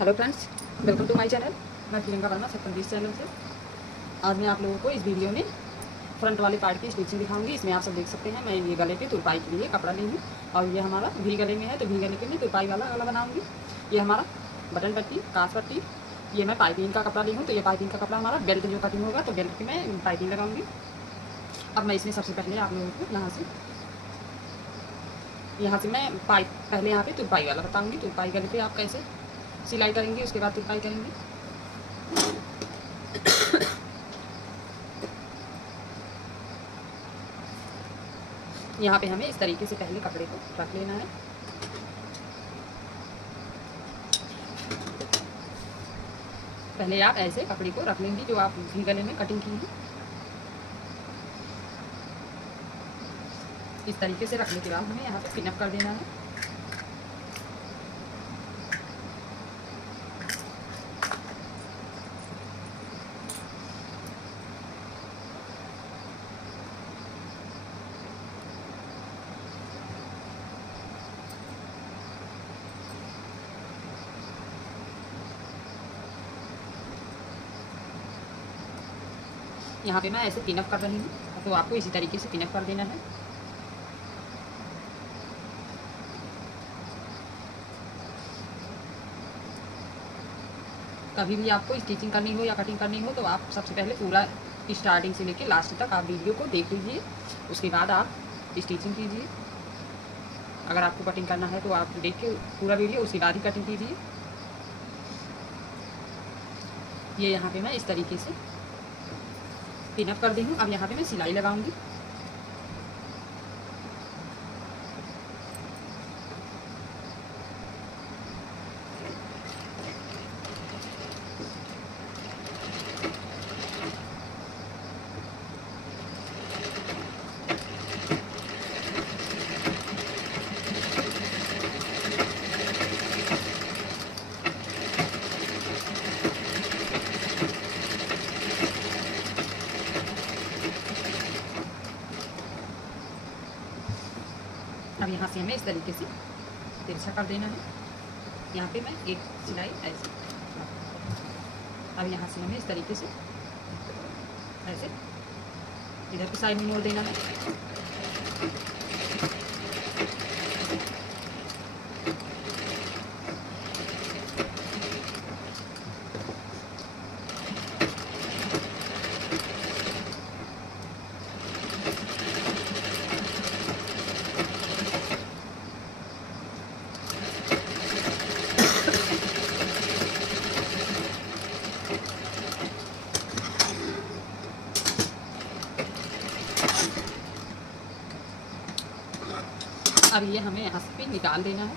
Hello friends, welcome to my channel. मैं Priyanka Verma सत्तरवीस channel से। आज मैं आप लोगों को इस वीडियो में फ्रंट वाले पार्ट की स्टिचिंग दिखाऊंगी। इसमें आप सब देख सकते हैं मैं ये गले पे तुरपाई के लिए कपड़ा ली हूँ और ये हमारा वी गले में है, तो वी गले पे मैं तुरपाई वाला गला बनाऊंगी। ये हमारा बटन पट्टी, काज पट्टी, ये मैं पाइपिंग का कपड़ा ली हूँ, तो ये पाइपिंग का कपड़ा हमारा बेल्ट जो कटिंग होगा तो बेल्ट की मैं पाइपिंग लगाऊंगी। अब मैं इसमें सबसे पहले आप लोगों को यहाँ से मैं पाइप पहले यहाँ पे तुरपाई वाला बताऊँगी। तुरपाई गले पे आप कैसे सिलाई करेंगे, उसके बाद तुरपाई करेंगे। यहाँ पे हमें इस तरीके से पहले कपड़े को रख लेना है। पहले आप ऐसे कपड़े को रख लेंगे जो आप भी गले में कटिंग की है। इस तरीके से रखने के बाद हमें यहाँ पे पिनअप कर देना है। यहाँ पे मैं ऐसे पिनअप कर रही हूँ, तो आपको इसी तरीके से पिनअप कर देना है। कभी भी आपको स्टिचिंग करनी हो या कटिंग करनी हो तो आप सबसे पहले पूरा स्टार्टिंग से लेकर लास्ट तक आप वीडियो को देख लीजिए, उसके बाद आप स्टिचिंग कीजिए। अगर आपको कटिंग करना है तो आप देख के पूरा वीडियो, उसके बाद ही कटिंग कीजिए। ये यहाँ पे मैं इस तरीके से पिनअप कर दी हूँ। अब यहाँ पे मैं सिलाई लगाऊंगी। अब यहाँ से हमें इस तरीके से तिरछा कर देना है। यहाँ पे मैं एक सिलाई ऐसे, अब यहाँ से हमें इस तरीके से ऐसे इधर की साइड में मोड़ देना है। अब ये हमें यहाँ से निकाल देना है।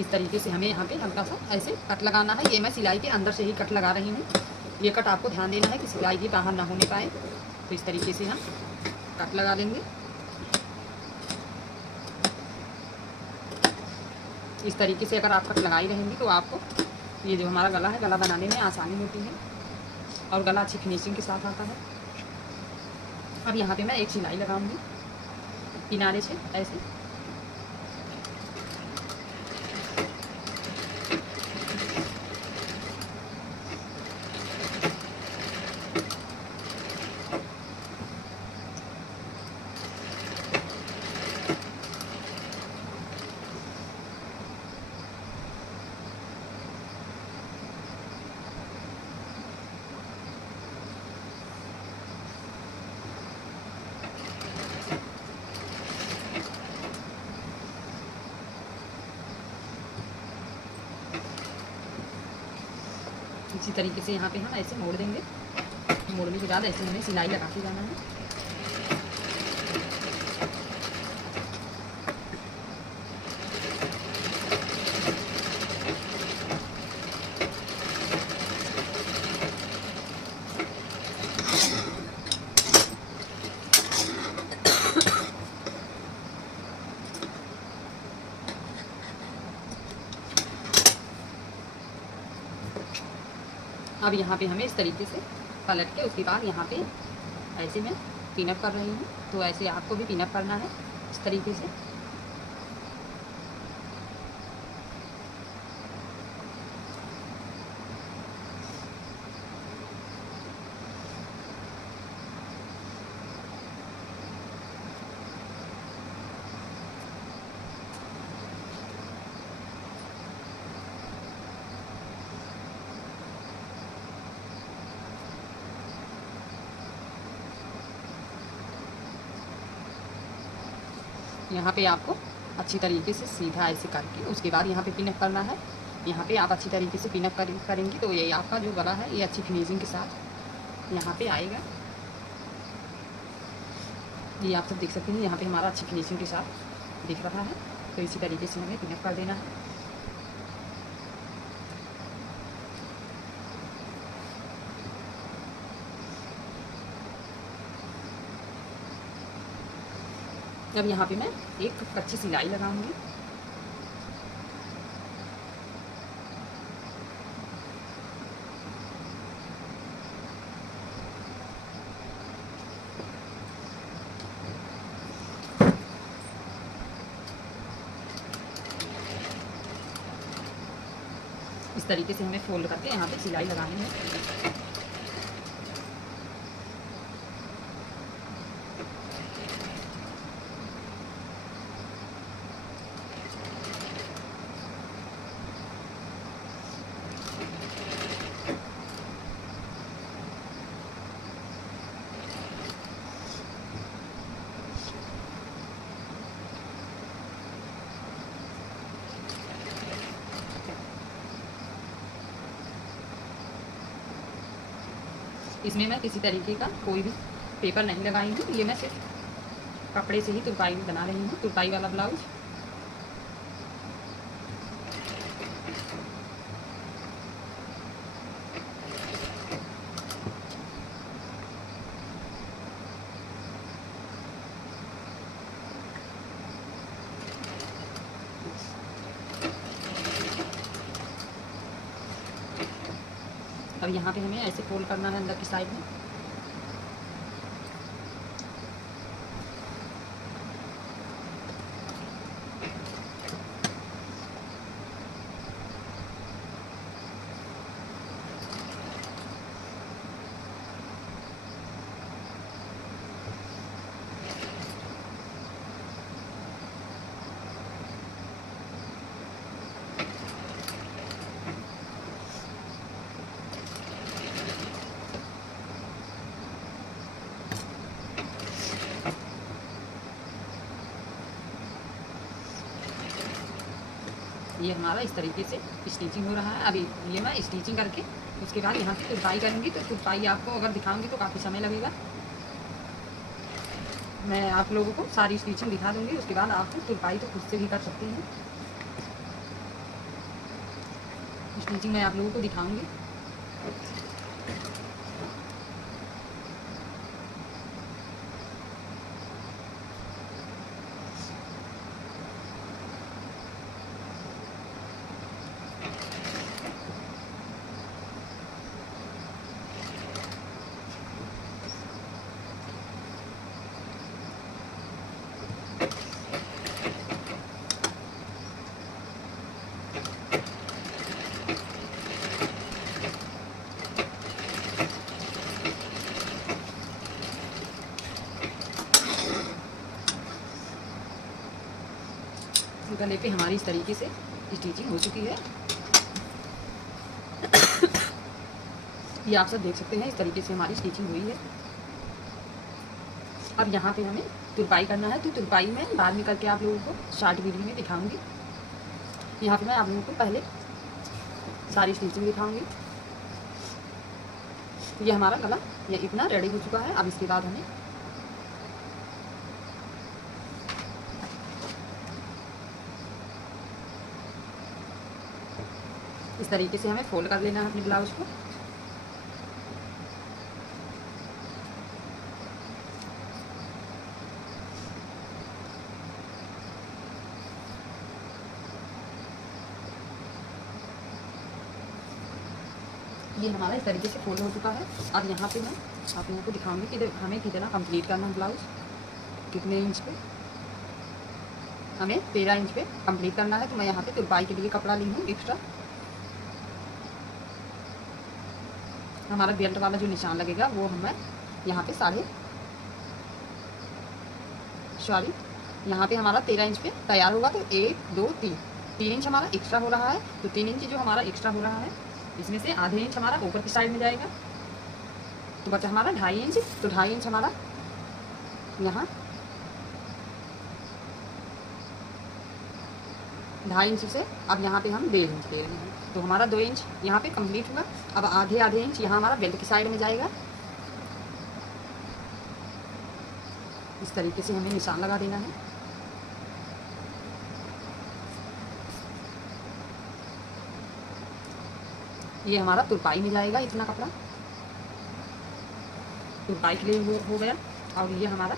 इस तरीके से हमें यहाँ पे हल्का सा ऐसे कट लगाना है। ये मैं सिलाई के अंदर से ही कट लगा रही हूँ। ये कट आपको ध्यान देना है कि सिलाई की बाहर ना होने पाए, तो इस तरीके से हम कट लगा लेंगे। इस तरीके से अगर आप कट लगाई रहेंगी तो आपको ये जो हमारा गला है, गला बनाने में आसानी होती है और गला अच्छी फिनिशिंग के साथ आता है। अब यहाँ पे मैं एक सिलाई लगाऊंगी किनारे से ऐसे। इसी तरीके से यहाँ पे हम ऐसे मोड़ देंगे। मोड़ने के बाद ऐसे हमें सिलाई लगा के जाना है। अब यहाँ पे हमें इस तरीके से पलट के उसके बाद यहाँ पे ऐसे में पिनअप कर रही हूँ। तो ऐसे आपको भी पिनअप करना है इस तरीके से। यहाँ पे आपको अच्छी तरीके से सीधा ऐसे करके उसके बाद यहाँ पे पिनअप करना है। यहाँ पे आप अच्छी तरीके से पिनअप करेंगी तो ये आपका जो गला है ये अच्छी फिनिशिंग के साथ यहाँ पे आएगा। ये आप सब देख सकते हैं, यहाँ पे हमारा अच्छी फिनिशिंग के साथ दिख रहा है। तो इसी तरीके से हमें पिनअप कर देना है। अब यहाँ पे मैं एक कच्ची सिलाई लगाऊंगी। इस तरीके से हमें फोल्ड करके यहाँ पे सिलाई लगानी है। इसमें मैं किसी तरीके का कोई भी पेपर नहीं लगाई हूँ। ये मैं सिर्फ कपड़े से ही तुरपाई बना रही हूँ, तुरपाई वाला ब्लाउज। अब यहाँ पे हमें ऐसे फोल्ड करना है अंदर की साइड में। ये हमारा इस तरीके से स्टिचिंग हो रहा है। अभी ये मैं स्टिचिंग करके उसके बाद यहाँ की तुरपाई करूँगी। तो तुरपाई आपको अगर दिखाऊंगी तो काफ़ी समय लगेगा। मैं आप लोगों को सारी स्टिचिंग दिखा दूँगी, उसके बाद आप तुरपाई तो खुद से भी कर सकते हैं। स्टिचिंग मैं आप लोगों को दिखाऊँगी। गले पे हमारी इस तरीके से स्टिचिंग हो चुकी है। ये आप सब देख सकते हैं, इस तरीके से हमारी स्टिचिंग हुई है। अब यहाँ पे हमें तुरपाई करना है। तो तुरपाई मैं बाद में करके आप लोगों को शॉर्ट वीडियो में दिखाऊंगी। यहाँ पे मैं आप लोगों को पहले सारी स्टिचिंग दिखाऊंगी। तो ये हमारा गला ये इतना रेडी हो चुका है। अब इसके बाद हमें इस तरीके से हमें फोल्ड कर लेना है अपने ब्लाउज को। ये हमारा इस तरीके से फोल्ड हो चुका है। अब यहाँ पे मैं आप लोगों को दिखाऊंगी कि हमें कितना कंप्लीट करना है ब्लाउज, कितने इंच पे। हमें 13 इंच पे कंप्लीट करना है। तो मैं यहाँ पे तुरपाई के लिए कपड़ा ली हूँ एक्स्ट्रा। हमारा बेल्ट वाला जो निशान लगेगा वो हमें यहाँ पे यहाँ पे हमारा 13 इंच पे तैयार होगा। तो 1 2 3 इंच हमारा एक्स्ट्रा हो रहा है। तो 3 इंच जो हमारा एक्स्ट्रा हो रहा है, इसमें से आधे इंच हमारा ऊपर की साइड में जाएगा, तो बचा हमारा 2.5 इंच। तो 2.5 इंच हमारा यहाँ 2.5 इंच से अब यहाँ पे हम 1.5 इंच दे रहे हैं। तो हमारा 2 इंच यहाँ पे कंप्लीट हुआ। अब आधे इंच यहाँ हमारा बेल्ट की साइड में जाएगा। इस तरीके से हमें निशान लगा देना है। ये हमारा तुरपाई में जाएगा इतना कपड़ा, तुरपाई के लिए हो गया। और ये हमारा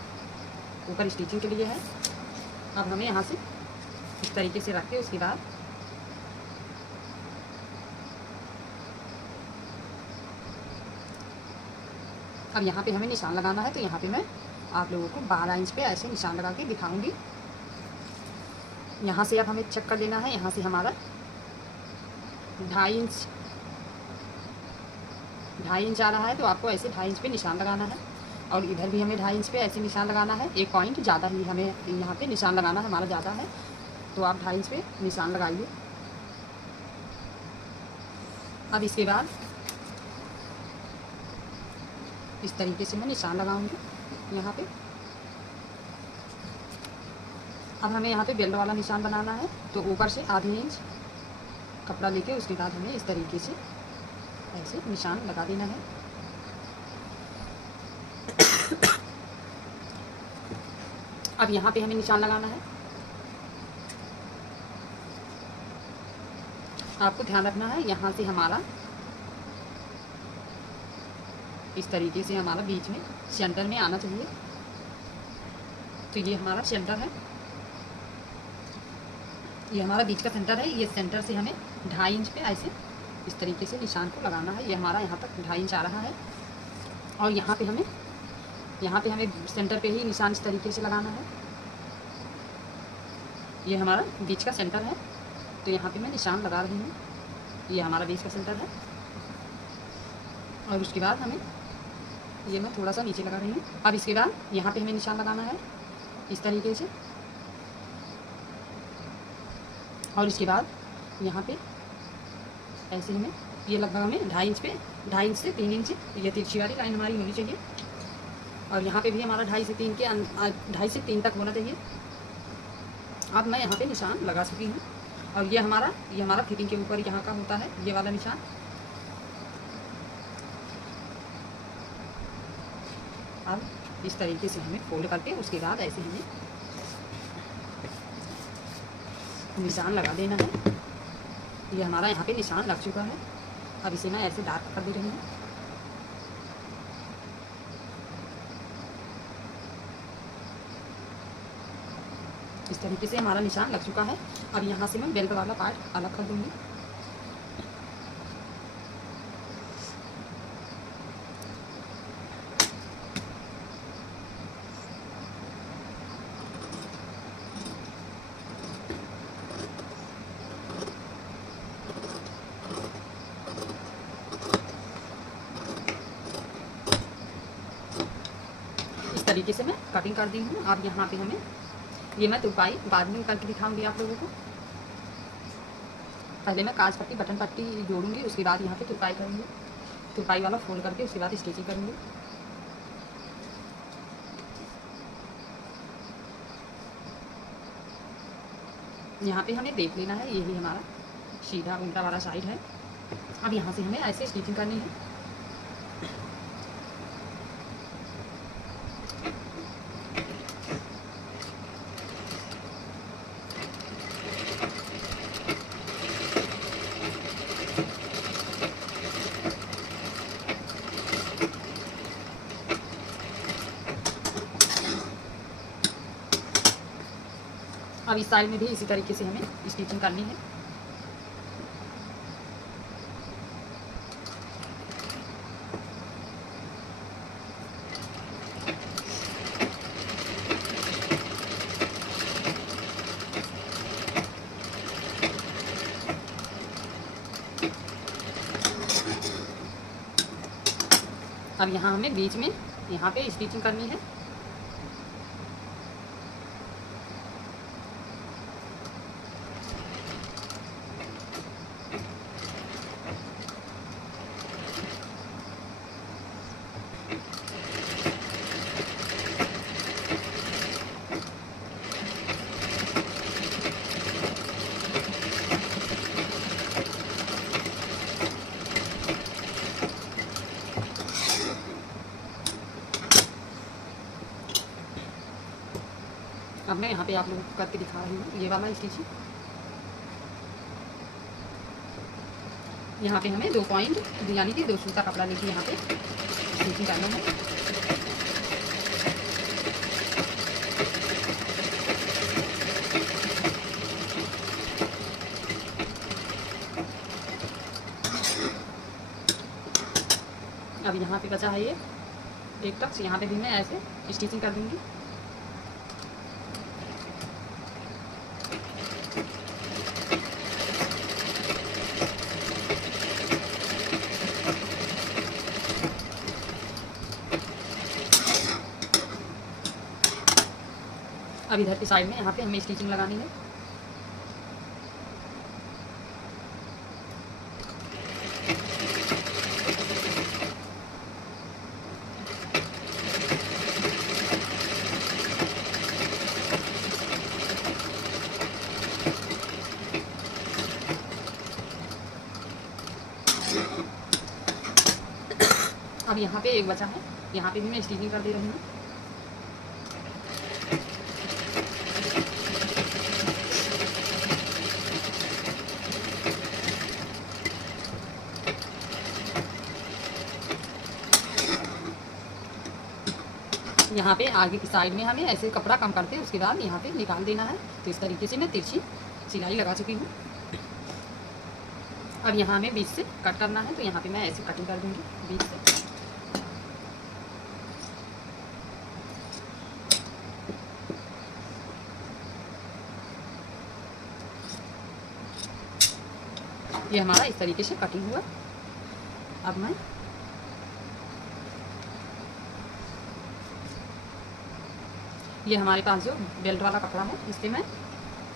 ऊपर स्टिचिंग के लिए है। अब हमें यहाँ से इस तरीके से रख के उसके बाद अब यहाँ पे हमें निशान लगाना है। तो यहाँ पे मैं आप लोगों को 12 इंच पे ऐसे निशान लगा के दिखाऊंगी। यहाँ से अब हमें चेक कर लेना है। यहाँ से हमारा 2.5 इंच आ रहा है। तो आपको ऐसे 2.5 इंच पे निशान लगाना है। और इधर भी हमें 2.5 इंच पे ऐसे निशान लगाना है। 1 पॉइंट ज़्यादा ही हमें यहाँ पे निशान लगाना है, हमारा ज़्यादा है। तो आप 2.5 इंच पे निशान लगाइए। अब इसके बाद इस तरीके से मैं निशान लगाऊंगी यहाँ पे। अब हमें यहाँ पे बेल्ट वाला निशान बनाना है। तो ऊपर से आधे इंच कपड़ा लेके उसके बाद हमें इस तरीके से ऐसे निशान लगा देना है। अब यहाँ पे हमें निशान लगाना है। आपको ध्यान रखना है, यहाँ से हमारा इस तरीके से हमारा बीच में सेंटर में आना चाहिए। तो ये हमारा सेंटर है, ये हमारा बीच का सेंटर है। ये सेंटर से हमें 2.5 इंच पे ऐसे इस तरीके से निशान को लगाना है। ये हमारा यहाँ तक 2.5 इंच आ रहा है। और यहाँ पे हमें सेंटर पे ही निशान इस तरीके से लगाना है। ये हमारा बीच का सेंटर है। तो यहाँ पे मैं निशान लगा रही हूँ। ये हमारा बीच का सेंटर है। और उसके बाद हमें ये मैं थोड़ा सा नीचे लगा रही हूँ। अब इसके बाद यहाँ पे हमें निशान लगाना है इस तरीके से। और इसके बाद यहाँ पे ऐसे हमें ये लगभग हमें 2.5 इंच पे 2.5 इंच से 3 इंच ये तिरछी वाली लाइन हमारी होनी चाहिए। और यहाँ पे भी हमारा 2.5 से 3 के 2.5 से 3 तक होना चाहिए। अब मैं यहाँ पे निशान लगा चुकी हूँ। और ये हमारा फिटिंग के ऊपर यहाँ का होता है ये वाला निशान। अब इस तरीके से हमें फोल्ड करके उसके बाद ऐसे हमें निशान लगा देना है। ये हमारा यहाँ पे निशान लग चुका है। अब इसे मैं ऐसे डार्क कर दे रही हूँ। इस तरीके से हमारा निशान लग चुका है। अब यहाँ से मैं बेल्ट वाला पार्ट अलग कर दूँगी। इस तरीके से मैं कटिंग कर दी हूँ। अब यहाँ पे हमें ये मैं तुरपाई बाद में करके दिखाऊंगी आप लोगों को। पहले मैं काज पट्टी बटन पट्टी जोड़ूंगी, उसके बाद यहाँ पे तुरपाई करूँगी। तुरपाई वाला फोल्ड करके उसके बाद स्टिचिंग करूँगी। यहाँ पे हमें देख लेना है, यही हमारा सीधा उल्टा वाला साइड है। अब यहाँ से हमें ऐसे स्टिचिंग करनी है। अब इस साइड में भी इसी तरीके से हमें स्टिचिंग करनी है। अब यहाँ हमें बीच में यहाँ पे स्टिचिंग करनी है। अब मैं यहाँ पे आप लोगों को करके दिखा रही हूँ ये वाला स्टिचिंग। यहाँ पे हमें 2 पॉइंट यानी कि 2 सूता कपड़ा लेके यहाँ पे स्टिचिंग करना है। अब यहाँ पे बचा है ये एक टक्स, यहाँ पे भी मैं ऐसे स्टिचिंग कर दूँगी। अब इधर की साइड में यहाँ पे हमें स्टिचिंग लगानी है। अब यहाँ पे एक बचा है, यहाँ पे भी मैं स्टिचिंग कर दे रही हूँ। यहाँ पे आगे की साइड में हमें ऐसे कपड़ा कम करते हैं, उसके बाद यहाँ पे निकाल देना है। तो इस तरीके से मैं तिरछी सिलाई लगा चुकी हूँ। अब यहाँ हमें बीच से कट करना है, तो यहाँ पे मैं ऐसे कटिंग कर दूँगी बीच से। ये हमारा इस तरीके से कटिंग हुआ। अब मैं ये हमारे पास जो बेल्ट वाला कपड़ा है इससे मैं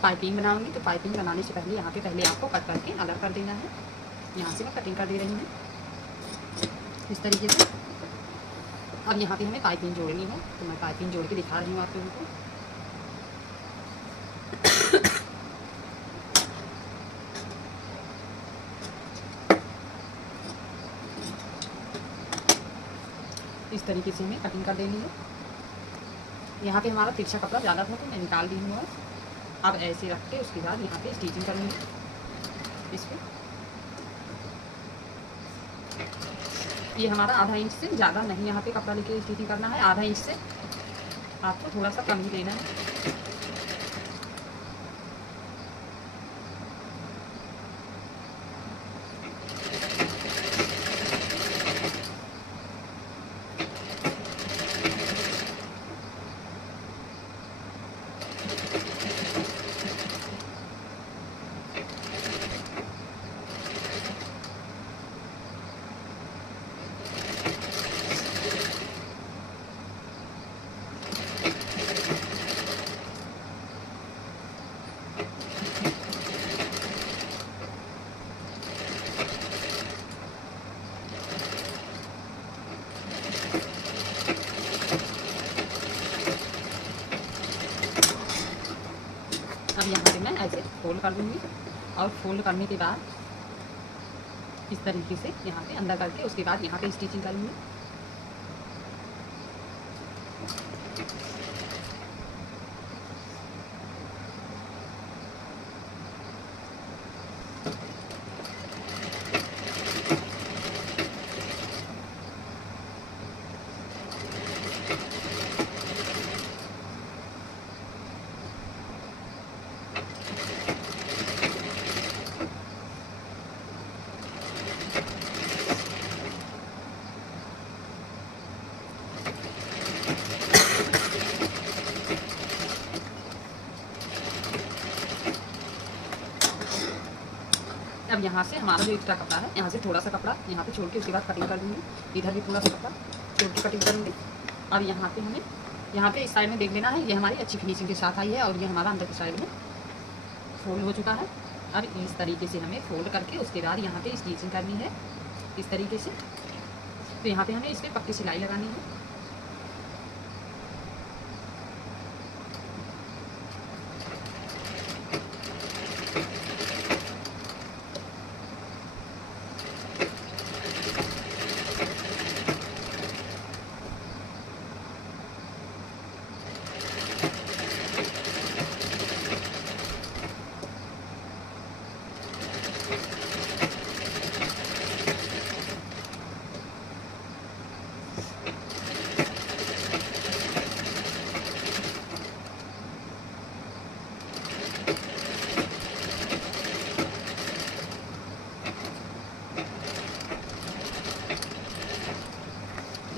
पाइपिंग बनाऊंगी। तो पाइपिंग बनाने से पहले यहाँ पे पहले आपको कट करके अलग कर देना है। यहाँ से मैं कटिंग कर दे रही हूँ इस तरीके से। अब यहाँ पे हमें पाइपिंग जोड़नी है, तो मैं पाइपिंग जोड़ के दिखा रही हूँ आप लोगों को। इस तरीके से हमें कटिंग कर देनी है। यहाँ पे हमारा तिरछा कपड़ा ज़्यादा था तो मैं निकाल दी हूँ। अब ऐसे रख के उसके बाद यहाँ पे स्टिचिंग करनी है इस पर। ये हमारा आधा इंच से ज़्यादा नहीं यहाँ पे कपड़ा लेके स्टिचिंग करना है, आधा इंच से आपको थोड़ा सा कम ही लेना है। अब यहाँ पे मैं ऐसे फोल्ड कर दूँगी और फोल्ड करने के बाद इस तरीके से यहाँ पे अंदर करके उसके बाद यहाँ पे स्टिचिंग करूँगी। अब यहाँ से हमारा जो एक्स्ट्रा कपड़ा है यहाँ से थोड़ा सा कपड़ा यहाँ पे छोड़ के उसके बाद कटिंग कर दूँगी। इधर भी थोड़ा सा कपड़ा छोड़ के कटिंग करूँगी। अब यहाँ पे हमें यहाँ पे इस साइड में देख लेना है, ये हमारी अच्छी फिनिशिंग के साथ आई है और ये हमारा अंदर की साइड में फोल्ड हो चुका है। अब इस तरीके से हमें फोल्ड करके उसके बाद यहाँ पे स्टिचिंग करनी है इस तरीके से। तो यहाँ पे हमें इस पर पक्की सिलाई लगानी है।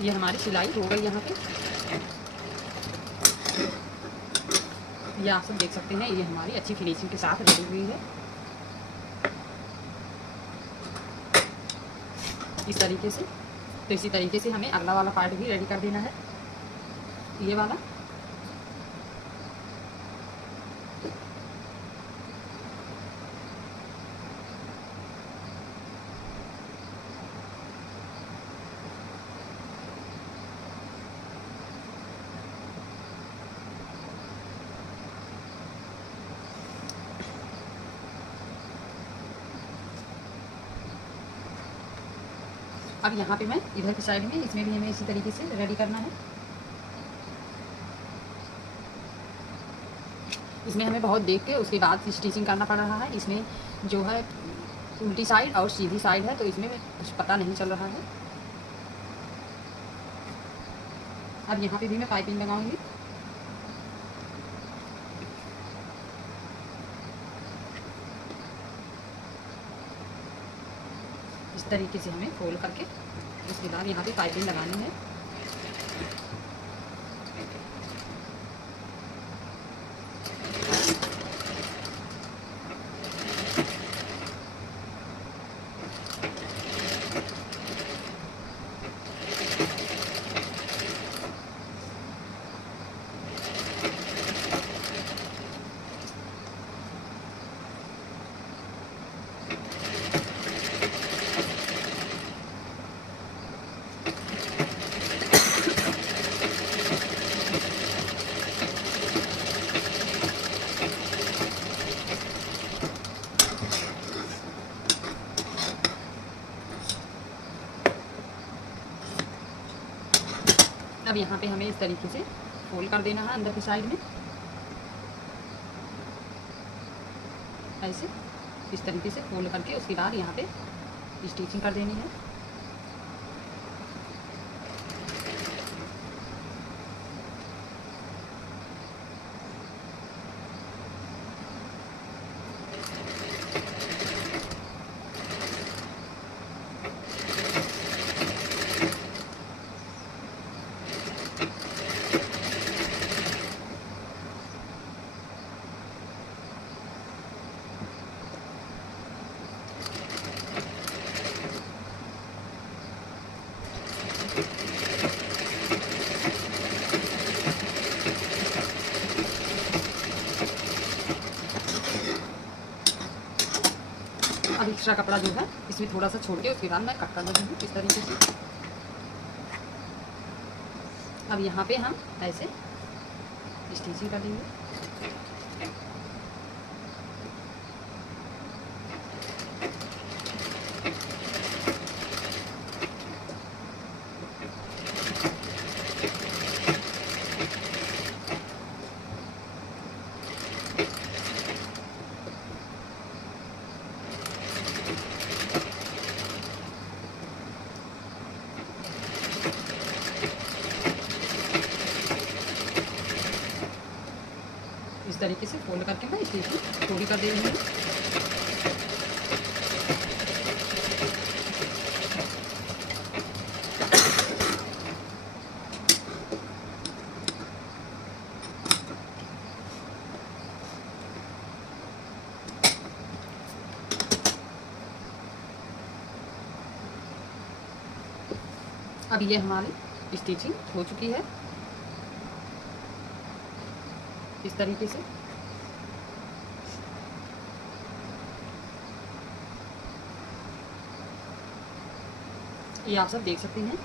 ये हमारी सिलाई हो गई यहाँ पे, ये आप सब देख सकते हैं। ये हमारी अच्छी फिनिशिंग के साथ रेडी हुई है इस तरीके से। तो इसी तरीके से हमें अगला वाला पार्ट भी रेडी कर देना है, ये वाला। अब यहाँ पे मैं इधर की साइड में, इसमें भी हमें इसी तरीके से रेडी करना है। इसमें हमें बहुत देख के उसके बाद स्टिचिंग करना पड़ रहा है। इसमें जो है उल्टी साइड और सीधी साइड है, तो इसमें कुछ पता नहीं चल रहा है। अब यहाँ पे भी मैं पाइपिंग लगाऊंगी। इस तरीके से हमें फोल्ड करके उसके बाद यहाँ पे पाइपिंग लगानी है। अब यहाँ पे हमें इस तरीके से फोल्ड कर देना है अंदर की साइड में, ऐसे इस तरीके से फोल्ड करके उसके बाद यहाँ पे स्टिचिंग कर देनी है। अब एक्स्ट्रा कपड़ा जो है इसमें थोड़ा सा छोड़ के उसके बाद मैं कट कर दूँगी इस तरीके से। अब यहाँ पे हम ऐसे स्टिचिंग कर देंगे। इस तरीके से फोल्ड करके मैं स्टिचिंग थोड़ी कर दे रही हूँ। अब ये हमारी स्टिचिंग हो चुकी है इस तरीके से। ये आप सब देख सकते हैं।